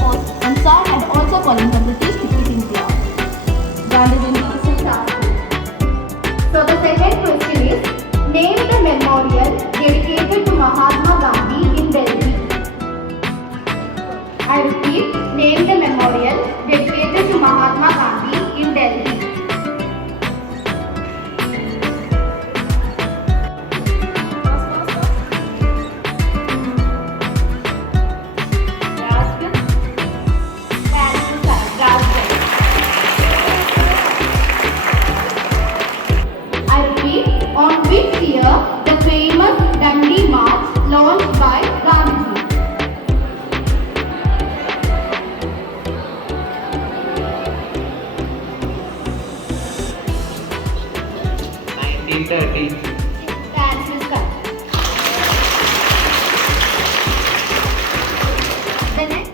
and Sir had also fallen from the British teaching class. Gandhi Jayanti is a task. So the second question is, name the memorial dedicated to Mahatma Gandhi in Delhi. I repeat, name the memorial dedicated to Mahatma Gandhi in Delhi. On which year the famous Dandi March launched by Gandhiji? The answer is correct. The next.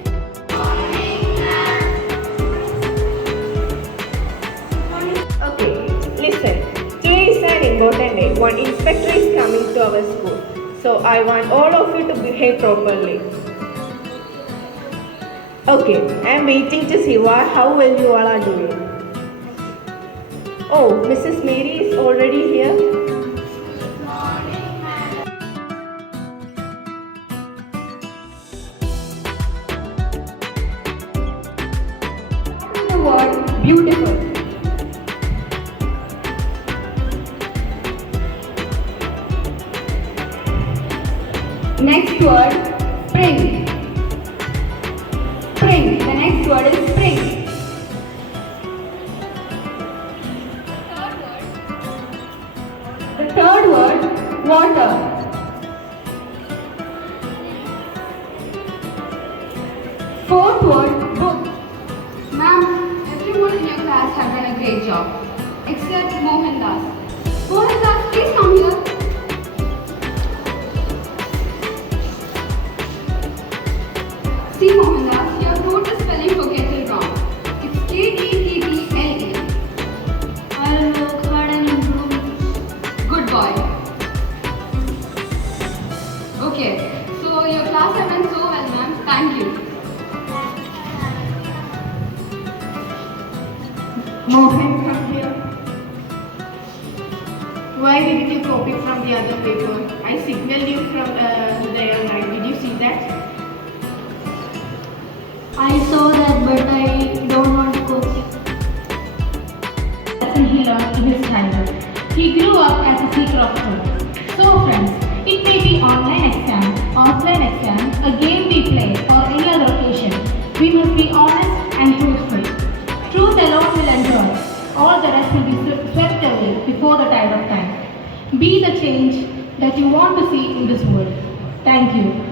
Okay, listen. Today is an important day. One inspector is coming to our school. So I want all of you to behave properly. Okay, I am waiting to see how well you all are doing. Oh, Mrs. Mary is already here. The word beautiful. Next word, spring. Spring. The next word is spring. The third word, water. Fourth word, book. Ma'am, everyone in your class have done a great job, except Mohandas. Mohandas, please come here. See Mohandas, you have wrote the spelling for kettle wrong. It's K-E-T-T-L-E. I'll work hard and improve. Good boy. Okay, so your class have done so well, ma'am. Thank you. Mohan, come here. Why didn't you copy from the other paper? I signaled you from there, right? Did you see that? I saw that, but I don't want to copy. Lesson he learned in his childhood. He grew up as a seeker of truth. So friends, it may be online exam, offline exam, a game we play, or any other occasion. We must be honest and truthful. Truth alone will endure. All the rest will be swept away before the tide of time. Be the change that you want to see in this world. Thank you.